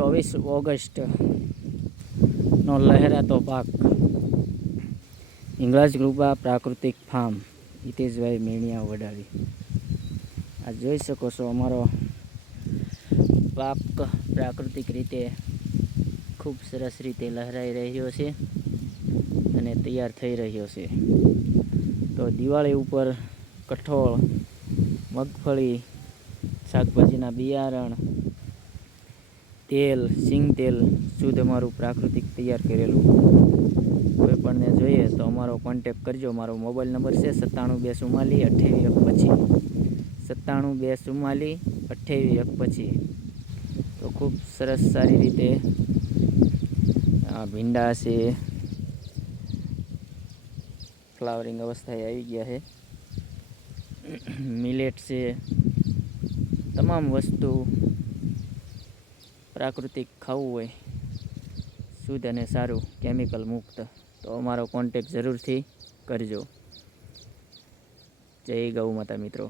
24 ઓગસ્ટનો લહેરાતો પાક હિંગળાજ કૃપા પ્રાકૃતિક ફાર્મ હિતેશભાઈ મેણિયા વડાવી. આ જોઈ શકો છો અમારો પાક પ્રાકૃતિક રીતે ખૂબ સરસ રીતે લહેરાઈ રહ્યો છે અને તૈયાર થઈ રહ્યો છે. તો દિવાળી ઉપર કઠોળ, મગફળી, શાકભાજીના બિયારણ, તેલ, સિંગ તેલ શુદ્ધ અમારું પ્રાકૃતિક તૈયાર કરેલું. કોઈ પણને જોઈએ તો અમારો કોન્ટેક કરજો. મારો મોબાઈલ નંબર છે 9724281525. તો ખૂબ સરસ સારી રીતે ભીંડા છે, ફ્લાવરિંગ અવસ્થાએ આવી ગયા છે. મિલેટ છે, તમામ વસ્તુ પ્રાકૃતિક ખાવું હોય શુદ્ધ અને સારું કેમિકલ મુક્ત તો અમારો કોન્ટેક જરૂરથી કરજો. જય ગૌ માતા મિત્રો.